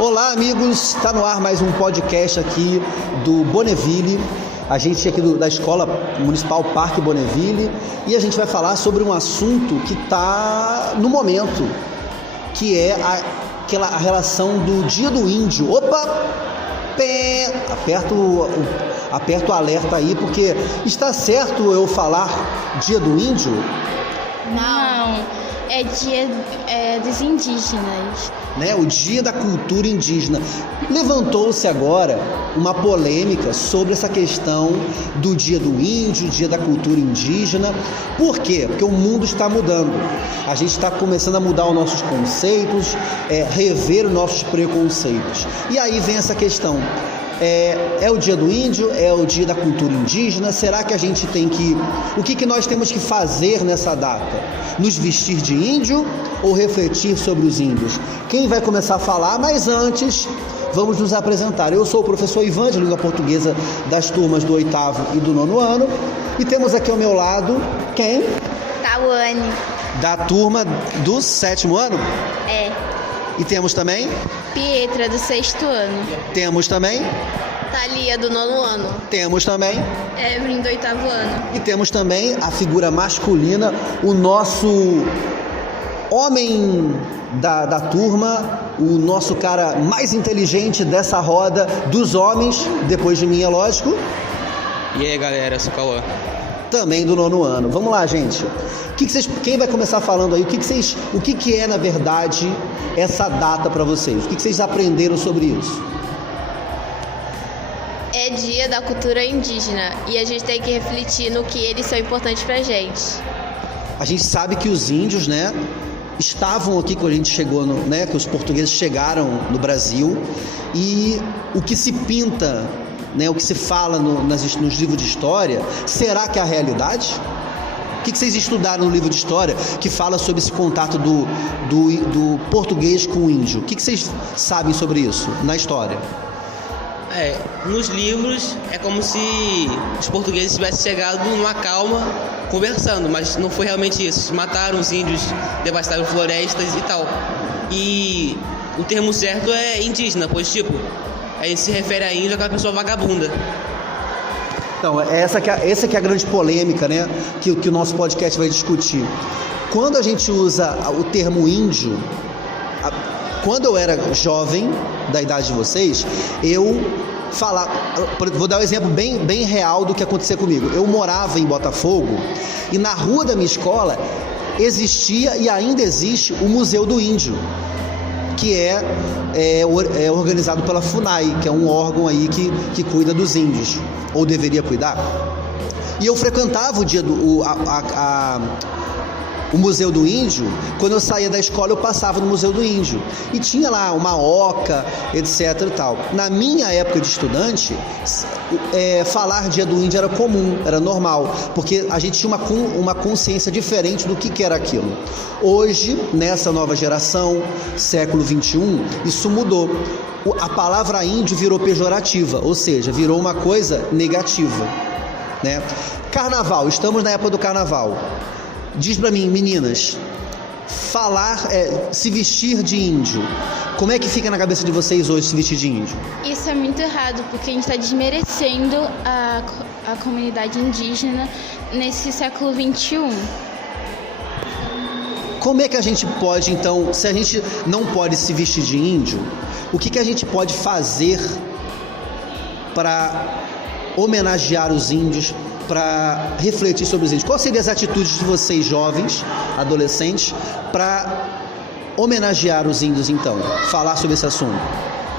Olá, amigos, está no ar mais um podcast aqui do Bonneville. A gente aqui da Escola Municipal Parque Bonneville, e a gente vai falar sobre um assunto que está no momento, que é a relação do Dia do Índio. Opa! Aperta o alerta aí, porque está certo eu falar Dia do Índio? Não, é Dia dos Indígenas. Né? O Dia da Cultura Indígena. Levantou-se agora uma polêmica sobre essa questão do Dia do Índio, Dia da Cultura Indígena. Por quê? Porque o mundo está mudando. A gente está começando a mudar os nossos conceitos, rever os nossos preconceitos. E aí vem essa questão. É o Dia do Índio? É o Dia da Cultura Indígena? Será que a gente tem que... O que nós temos que fazer nessa data? Nos vestir de índio ou refletir sobre os índios? Quem vai começar a falar? Mas antes, vamos nos apresentar. Eu sou o professor Ivan, de Língua Portuguesa, das turmas do 8º e do 9º ano. E temos aqui ao meu lado, quem? Tawane. Da turma do 7º ano? É. E temos também? Pietra, do 6º ano. Temos também? Thalia, do 9º ano. Temos também? Evelyn, do 8º ano. E temos também a figura masculina, o nosso homem da turma, o nosso cara mais inteligente dessa roda dos homens, depois de mim, é lógico. E aí, galera, eu sou o Cauã. Também do 9º ano. Vamos lá, gente. Quem vai começar falando aí? O que é, na verdade, essa data para vocês? O que vocês aprenderam sobre isso? É Dia da Cultura Indígena e a gente tem que refletir no que eles são importantes pra gente. A gente sabe que os índios, né, estavam aqui quando a gente chegou, que os portugueses chegaram no Brasil, e o que se pinta, o que se fala nos livros de história, será que é a realidade? O que vocês estudaram no livro de história que fala sobre esse contato do português com o índio? O que vocês sabem sobre isso na história? Nos livros é como se os portugueses tivessem chegado numa calma conversando, mas não foi realmente isso. Mataram os índios, devastaram florestas e tal. E o termo certo é indígena, pois a gente se refere a índio, aquela pessoa vagabunda. Então, essa que é a grande polêmica, né, que o nosso podcast vai discutir. Quando a gente usa o termo índio, quando eu era jovem, da idade de vocês, vou dar um exemplo bem real do que aconteceu comigo. Eu morava em Botafogo e na rua da minha escola existia e ainda existe o Museu do Índio, que é organizado pela FUNAI, que é um órgão aí que cuida dos índios, ou deveria cuidar. E eu frequentava o Museu do Índio. Quando eu saía da escola, eu passava no Museu do Índio. E tinha lá uma oca, etc e tal. Na minha época de estudante, falar Dia do Índio era comum, era normal, porque a gente tinha uma consciência diferente do que era aquilo. Hoje, nessa nova geração, século XXI, isso mudou. A palavra índio virou pejorativa, ou seja, virou uma coisa negativa, né? Carnaval, estamos na época do carnaval. Diz pra mim, meninas, se vestir de índio, como é que fica na cabeça de vocês hoje se vestir de índio? Isso é muito errado, porque a gente está desmerecendo a comunidade indígena nesse século XXI. Como é que a gente pode, então, se a gente não pode se vestir de índio, o que a gente pode fazer para homenagear os índios, para refletir sobre os índios? Quais seriam as atitudes de vocês, jovens, adolescentes, para homenagear os índios, então? Falar sobre esse assunto.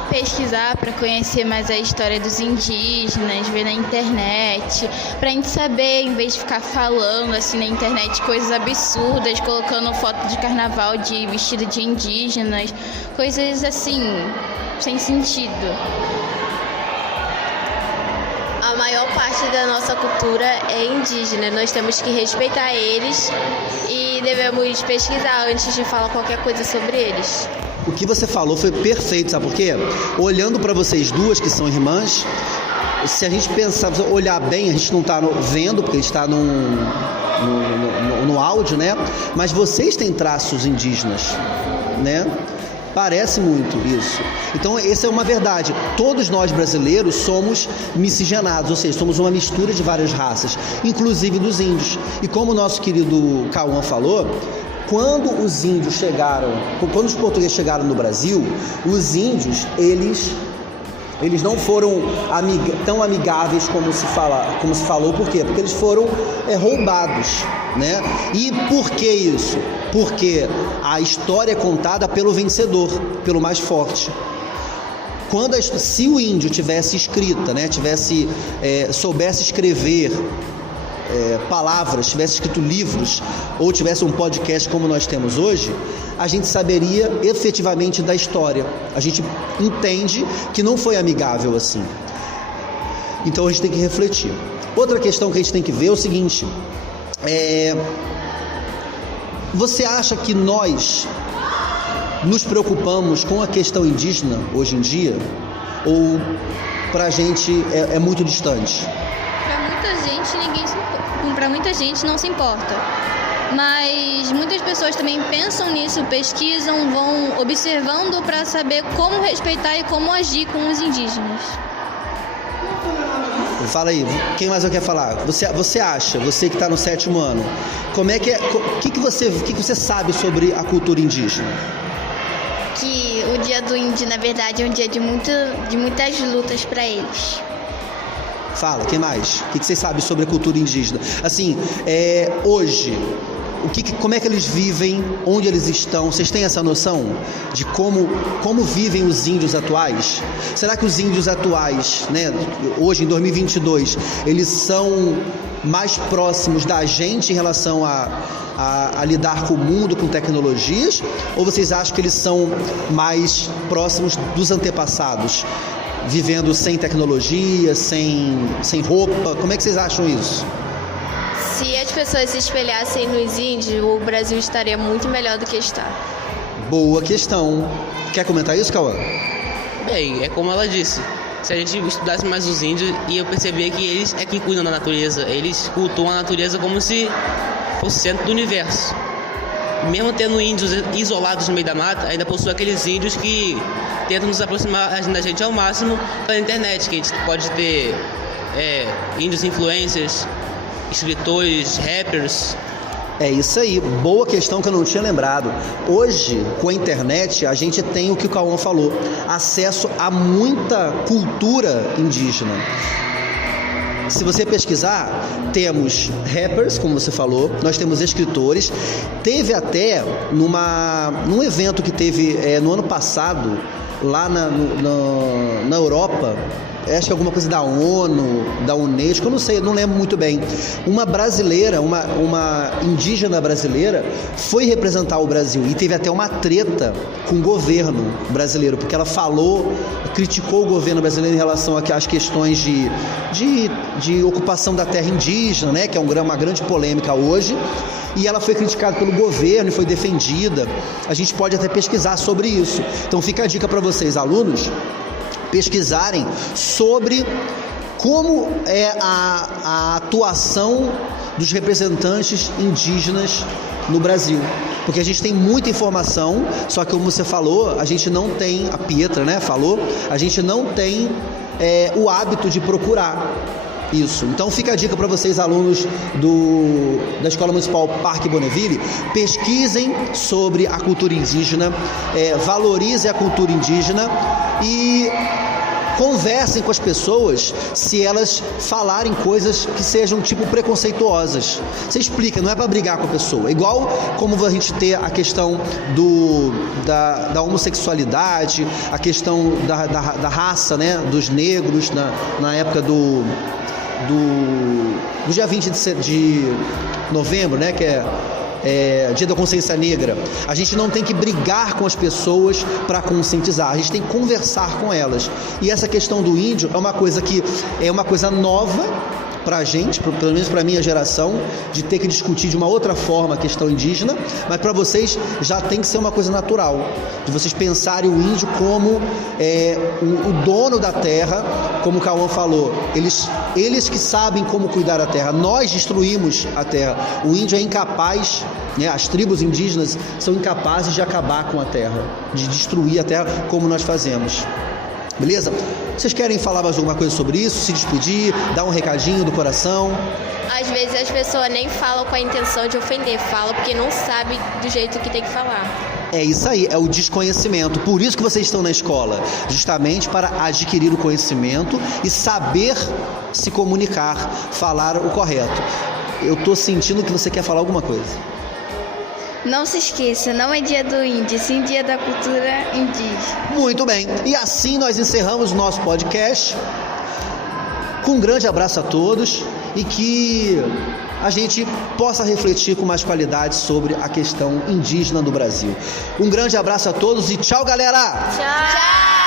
Pesquisar para conhecer mais a história dos indígenas, ver na internet, para a gente saber, em vez de ficar falando assim na internet coisas absurdas, colocando foto de carnaval de vestido de indígenas, coisas assim, sem sentido. A maior parte da nossa cultura é indígena, nós temos que respeitar eles e devemos pesquisar antes de falar qualquer coisa sobre eles. O que você falou foi perfeito, sabe por quê? Olhando para vocês duas, que são irmãs, se a gente olhar bem, a gente não está vendo, porque a gente está no áudio, né? Mas vocês têm traços indígenas, né? Parece muito isso. Então, essa é uma verdade. Todos nós brasileiros somos miscigenados, ou seja, somos uma mistura de várias raças, inclusive dos índios. E como o nosso querido Cauã falou, quando os índios chegaram, quando os portugueses chegaram no Brasil, os índios, eles não foram tão amigáveis como se falou. Por quê? Porque eles foram roubados, né? E por que isso? Porque a história é contada pelo vencedor, pelo mais forte. Se o índio tivesse escrita, né? Soubesse escrever palavras, tivesse escrito livros ou tivesse um podcast como nós temos hoje, a gente saberia efetivamente da história. A gente entende que não foi amigável assim. Então a gente tem que refletir. Outra questão que a gente tem que ver é o seguinte: você acha que nós nos preocupamos com a questão indígena hoje em dia? Ou pra gente é muito distante? Para muita gente não se importa, mas muitas pessoas também pensam nisso, pesquisam, vão observando para saber como respeitar e como agir com os indígenas. Fala aí, quem mais quer falar? Você acha, você que está no 7º ano, como é que é? O que você sabe sobre a cultura indígena? Que o Dia do Índio, na verdade, é um dia de muitas lutas para eles. Fala, quem mais? O que você sabe sobre a cultura indígena? Assim, hoje, como é que eles vivem, onde eles estão? Vocês têm essa noção de como vivem os índios atuais? Será que os índios atuais, né, hoje em 2022, eles são mais próximos da gente em relação a lidar com o mundo, com tecnologias? Ou vocês acham que eles são mais próximos dos antepassados? Vivendo sem tecnologia, sem roupa? Como é que vocês acham isso? Se as pessoas se espelhassem nos índios, o Brasil estaria muito melhor do que está. Boa questão. Quer comentar isso, Cauã? Bem, é como ela disse. Se a gente estudasse mais os índios, ia perceber que eles é que cuidam da natureza. Eles cultuam a natureza como se fosse o centro do universo. Mesmo tendo índios isolados no meio da mata, ainda possui aqueles índios que tentam nos aproximar da gente ao máximo pela internet, que a gente pode ter índios influencers, escritores, rappers. É isso aí, boa questão que eu não tinha lembrado. Hoje, com a internet, a gente tem o que o Cauã falou, acesso a muita cultura indígena. Se você pesquisar, temos rappers, como você falou, nós temos escritores. Teve até num evento que teve no ano passado, lá na Europa, acho que alguma coisa da ONU, da Unesco, eu não sei, não lembro muito bem. Uma brasileira, uma indígena brasileira, foi representar o Brasil e teve até uma treta com o governo brasileiro, porque ela criticou o governo brasileiro em relação às questões de ocupação da terra indígena, né, que é uma grande polêmica hoje. E ela foi criticada pelo governo e foi defendida. A gente pode até pesquisar sobre isso. Então fica a dica para vocês, alunos, pesquisarem sobre como é a atuação dos representantes indígenas no Brasil. Porque a gente tem muita informação, só que como você falou, a gente não tem, a Pietra, né, falou, a gente não tem o hábito de procurar isso. Então fica a dica para vocês, alunos da Escola Municipal Parque Bonneville, pesquisem sobre a cultura indígena, valorizem a cultura indígena e conversem com as pessoas se elas falarem coisas que sejam tipo preconceituosas. Você explica, não é para brigar com a pessoa. Igual como a gente ter a questão da homossexualidade, a questão da raça, né, dos negros na época do dia 20 de novembro, né, que é Dia da Consciência Negra. A gente não tem que brigar com as pessoas para conscientizar, a gente tem que conversar com elas. E essa questão do índio é uma coisa nova, pra gente, pelo menos pra minha geração, de ter que discutir de uma outra forma a questão indígena, mas para vocês já tem que ser uma coisa natural, de vocês pensarem o índio como o dono da terra, como o Cauã falou, eles que sabem como cuidar da terra, nós destruímos a terra, o índio é incapaz, né, as tribos indígenas são incapazes de acabar com a terra, de destruir a terra como nós fazemos. Beleza? Vocês querem falar mais alguma coisa sobre isso? Se despedir? Dar um recadinho do coração? Às vezes as pessoas nem falam com a intenção de ofender, falam porque não sabe do jeito que tem que falar. É isso aí, é o desconhecimento. Por isso que vocês estão na escola, justamente para adquirir o conhecimento e saber se comunicar, falar o correto. Eu tô sentindo que você quer falar alguma coisa. Não se esqueça, não é dia do índio, sim dia da cultura indígena. Muito bem, e assim nós encerramos o nosso podcast. Com um grande abraço a todos e que a gente possa refletir com mais qualidade sobre a questão indígena do Brasil. Um grande abraço a todos e tchau, galera! Tchau!